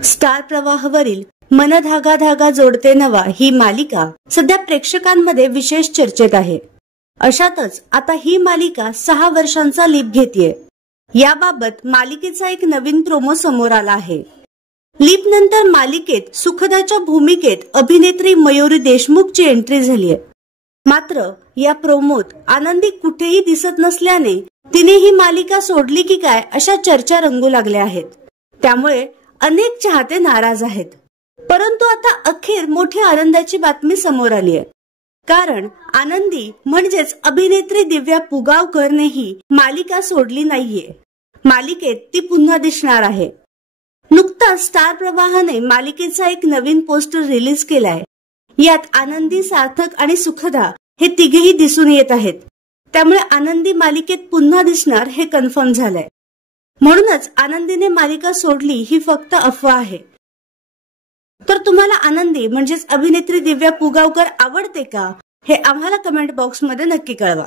Star प्रवाहवरील मन धागा धागा जोडते नवा ही मालिका सध्या प्रेक्षकांमध्ये विशेष चर्चेत आहे. अशातच आता ही मालिका 6 वर्षांचा लीप घेतेय. याबाबत मालिकेचा एक नवीन प्रोमो समोर आला आहे. लीप नंतर मालिकेत सुखदाच्या भूमिकेत अभिनेत्री मयुरी देशमुखची एंट्री झाली आहे. मात्र या प्रोमोत आनंदी कुठेही दिसत नसल्याने तिने ही मालिका सोडली की काय अशा चर्चा रंगू लागल्या आहेत. त्यामुळे अनेक चाहते नाराज आहेत. परंतु आता अखेर मोठी आनंदाची बातमी समोर आली आहे. कारण आनंदी म्हणजेच अभिनेत्री दिव्या पुगावकरनेही मालिका सोडली नाहीये. मालिकेत ती पुन्हा दिसणार आहे. नुकताच स्टार प्रवाहाने मालिकेचा एक नवीन पोस्टर रिलीज केलाय. यात आनंदी, सार्थक आणि सुखदा हे तिघेही दिसून येत आहेत. त्यामुळे आनंदी मालिकेत पुन्हा दिसणार हे कन्फर्म झालंय. म्हणूनच आनंदीने मालिका सोडली ही फक्त अफवा आहे. तर तुम्हाला आनंदी म्हणजेच अभिनेत्री दिव्या पुगावकर आवडते का हे आम्हाला कमेंट बॉक्समध्ये नक्की कळवा.